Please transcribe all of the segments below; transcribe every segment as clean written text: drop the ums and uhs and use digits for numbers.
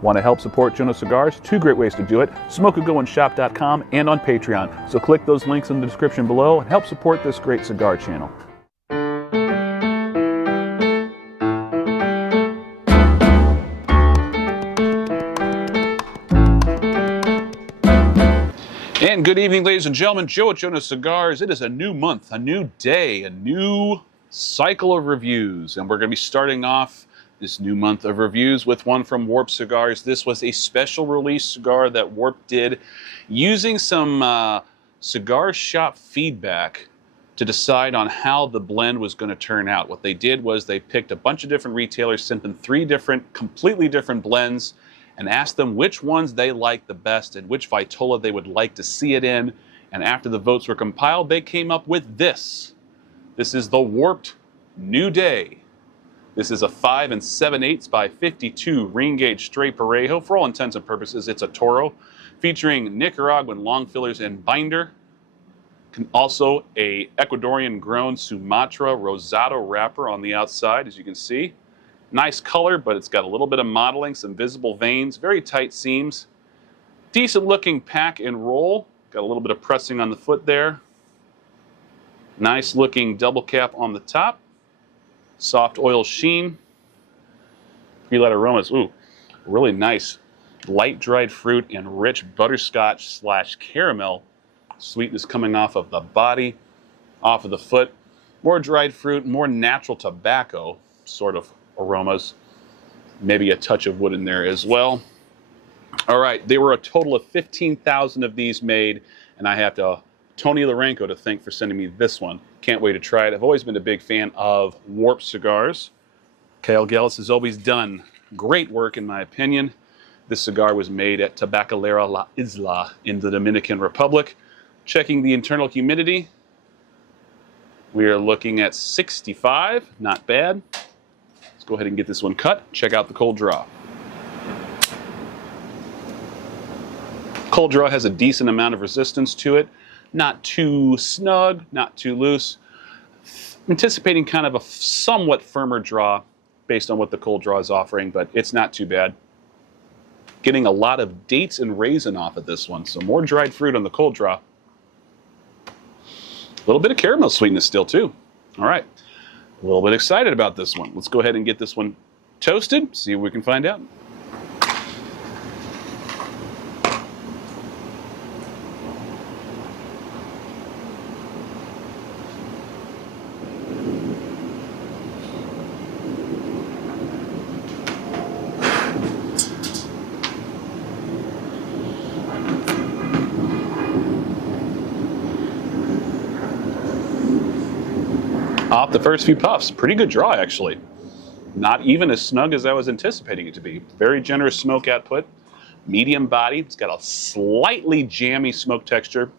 Want to help support Jonose Cigars? Two great ways to do it: smokeagoandshop.com and on Patreon. So click those links in the description below and help support this great cigar channel. And good evening, ladies and gentlemen. Joe at Jonose Cigars. It is a new month, a new day, a new cycle of reviews. And we're going to be starting off this new month of reviews with one from Warp Cigars. This was a special release cigar that Warp did using some cigar shop feedback to decide on how the blend was going to turn out. What they did was they picked a bunch of different retailers, sent them 3 different, completely different blends, and asked them which ones they liked the best and which Vitola they would like to see it in. And after the votes were compiled, they came up with this. This is the Warped New Day. This is a 5 7/8 by 52 ring gauge straight Parejo. For all intents and purposes, it's a Toro, featuring Nicaraguan long fillers and binder. Also a Ecuadorian grown Sumatra Rosado wrapper on the outside, as you can see. Nice color, but it's got a little bit of modeling, some visible veins, very tight seams. Decent looking pack and roll. Got a little bit of pressing on the foot there. Nice looking double cap on the top. Soft oil sheen. Pre-light aromas. Ooh, really nice. Light dried fruit and rich butterscotch / caramel sweetness coming off of the body, off of the foot. More dried fruit, more natural tobacco sort of aromas. Maybe a touch of wood in there as well. All right, there were a total of 15,000 of these made, and I have to Tony Larenko to thank for sending me this one. Can't wait to try it. I've always been a big fan of Warp Cigars. Kyle Gellis has always done great work, in my opinion. This cigar was made at Tabacalera La Isla in the Dominican Republic. Checking the internal humidity, we are looking at 65, not bad. Let's go ahead and get this one cut. Check out the cold draw. Cold draw has a decent amount of resistance to it. Not too snug, not too loose. I'm anticipating kind of a somewhat firmer draw based on what the cold draw is offering, but it's not too bad. Getting a lot of dates and raisin off of this one, so more dried fruit on the cold draw. A little bit of caramel sweetness still too. All right, a little bit excited about this one. Let's go ahead and get this one toasted, see what we can find out. Off the first few puffs, pretty good draw actually. Not even as snug as I was anticipating it to be. Very generous smoke output, medium body. It's got a slightly jammy smoke texture,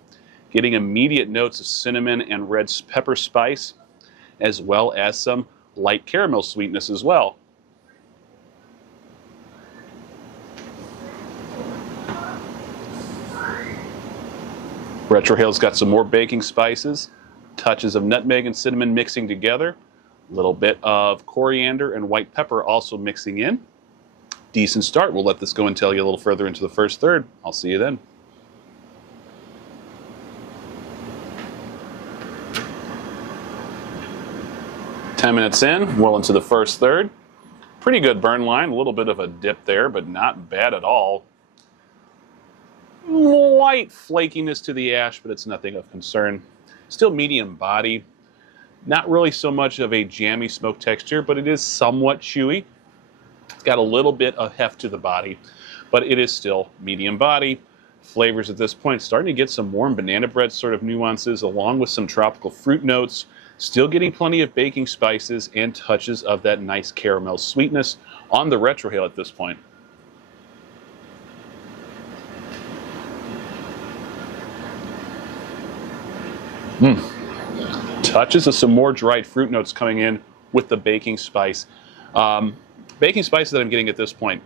getting immediate notes of cinnamon and red pepper spice, as well as some light caramel sweetness as well. Retrohale's got some more baking spices. Touches of nutmeg and cinnamon mixing together. A little bit of coriander and white pepper also mixing in. Decent start. We'll let this go and tell you a little further into the first third. I'll see you then. Ten minutes in, well into the first third. Pretty good burn line. A little bit of a dip there, but not bad at all. Light flakiness to the ash, but it's nothing of concern. Still medium body, not really so much of a jammy smoke texture, but it is somewhat chewy. It's got a little bit of heft to the body, but it is still medium body. Flavors at this point starting to get some warm banana bread sort of nuances along with some tropical fruit notes. Still getting plenty of baking spices and touches of that nice caramel sweetness on the retrohale at this point. Touches of some more dried fruit notes coming in with the baking spice. Baking spice that I'm getting at this point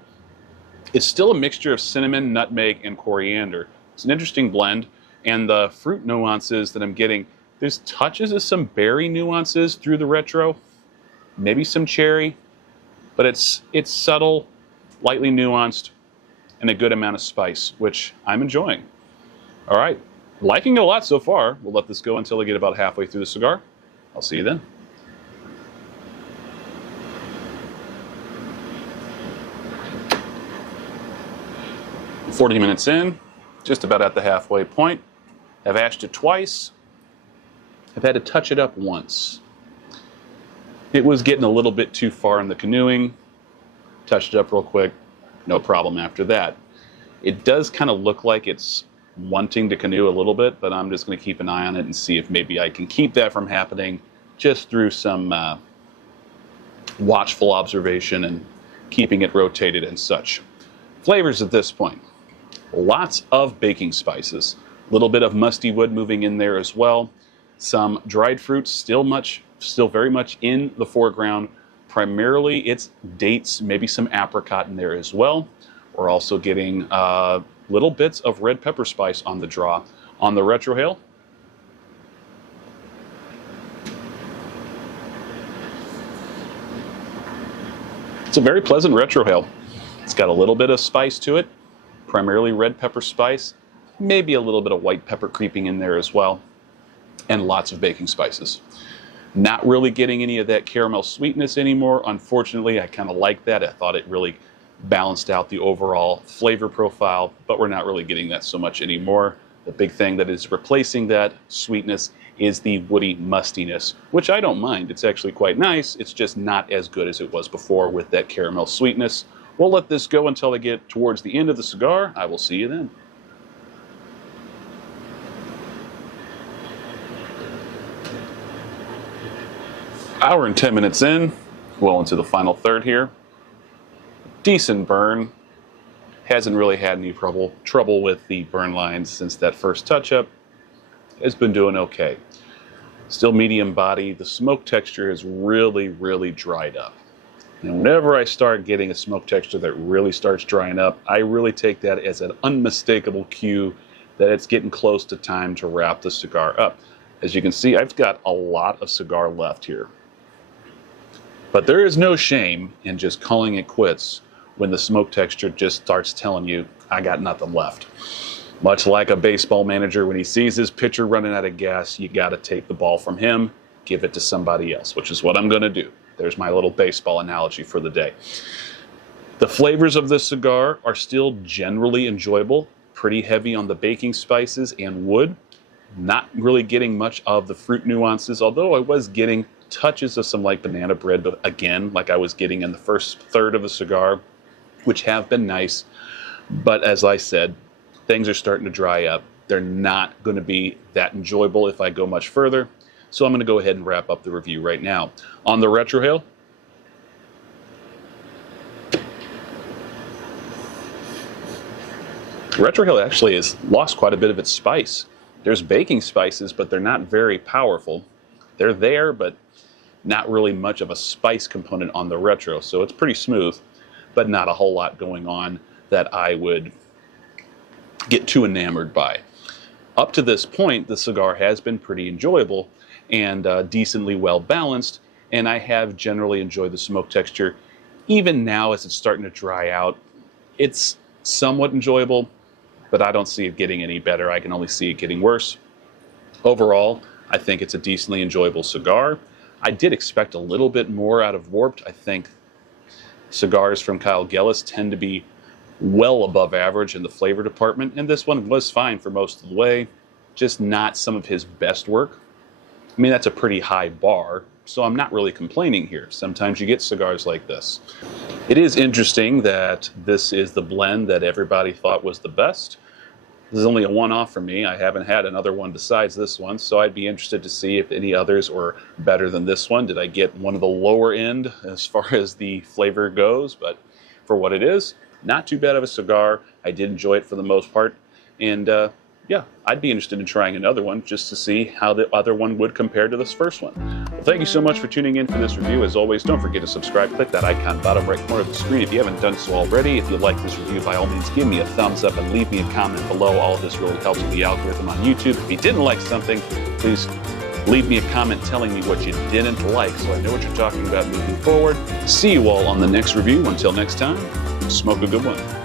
is still a mixture of cinnamon, nutmeg, and coriander. It's an interesting blend, and the fruit nuances that I'm getting, there's touches of some berry nuances through the retro, maybe some cherry, but it's subtle, lightly nuanced, and a good amount of spice, which I'm enjoying. All right, liking it a lot so far. We'll let this go until I get about halfway through the cigar. I'll see you then. "40 minutes in, just about at the halfway point. I've ashed it twice. I've had to touch it up once. It was getting a little bit too far in the canoeing. Touched it up real quick, no problem after that. It does kind of look like it's wanting to canoe a little bit, but I'm just going to keep an eye on it and see if maybe I can keep that from happening just through some watchful observation and keeping it rotated and such. Flavors at this point. Lots of baking spices. A little bit of musty wood moving in there as well. Some dried fruits still very much in the foreground. Primarily it's dates, maybe some apricot in there as well. We're also getting little bits of red pepper spice on the draw. On the retrohale, it's a very pleasant retrohale. It's got a little bit of spice to it, primarily red pepper spice, maybe a little bit of white pepper creeping in there as well, and lots of baking spices. Not really getting any of that caramel sweetness anymore. Unfortunately, I kind of like that. I thought it really balanced out the overall flavor profile, but we're not really getting that so much anymore. The big thing that is replacing that sweetness is the woody mustiness, which I don't mind. It's actually quite nice. It's just not as good as it was before with that caramel sweetness. We'll let this go until I get towards the end of the cigar. I will see you then. Hour and 10 minutes in, well into the final third here. Decent burn. Hasn't really had any trouble with the burn lines since that first touch-up. Has been doing okay. Still medium body. The smoke texture has really dried up. And whenever I start getting a smoke texture that really starts drying up, I really take that as an unmistakable cue that it's getting close to time to wrap the cigar up. As you can see, I've got a lot of cigar left here. But there is no shame in just calling it quits when the smoke texture just starts telling you, I got nothing left. Much like a baseball manager, when he sees his pitcher running out of gas, you got to take the ball from him, give it to somebody else, which is what I'm going to do. There's my little baseball analogy for the day. The flavors of this cigar are still generally enjoyable, pretty heavy on the baking spices and wood. Not really getting much of the fruit nuances, although I was getting touches of some like banana bread, but again, like I was getting in the first third of the cigar, which have been nice. But as I said, things are starting to dry up. They're not going to be that enjoyable if I go much further. So I'm going to go ahead and wrap up the review right now. On the retrohale, retrohale actually has lost quite a bit of its spice. There's baking spices, but they're not very powerful. They're there, but not really much of a spice component on the retro. So it's pretty smooth, but not a whole lot going on that I would get too enamored by. Up to this point, the cigar has been pretty enjoyable and decently well balanced, and I have generally enjoyed the smoke texture. Even now, as it's starting to dry out, it's somewhat enjoyable, but I don't see it getting any better. I can only see it getting worse. Overall, I think it's a decently enjoyable cigar. I did expect a little bit more out of Warped. I think cigars from Kyle Gellis tend to be well above average in the flavor department, and this one was fine for most of the way, just not some of his best work. I mean, that's a pretty high bar, so I'm not really complaining here. Sometimes you get cigars like this. It is interesting that this is the blend that everybody thought was the best. This is only a one-off for me. I haven't had another one besides this one, so I'd be interested to see if any others were better than this one. Did I get one of the lower end as far as the flavor goes? But for what it is, not too bad of a cigar. I did enjoy it for the most part, and yeah, I'd be interested in trying another one just to see how the other one would compare to this first one. Well, thank you so much for tuning in for this review. As always, don't forget to subscribe. Click that icon bottom right corner of the screen if you haven't done so already. If you like this review, by all means, give me a thumbs up and leave me a comment below. All of this really helps with the algorithm on YouTube. If you didn't like something, please leave me a comment telling me what you didn't like so I know what you're talking about moving forward. See you all on the next review. Until next time, smoke a good one.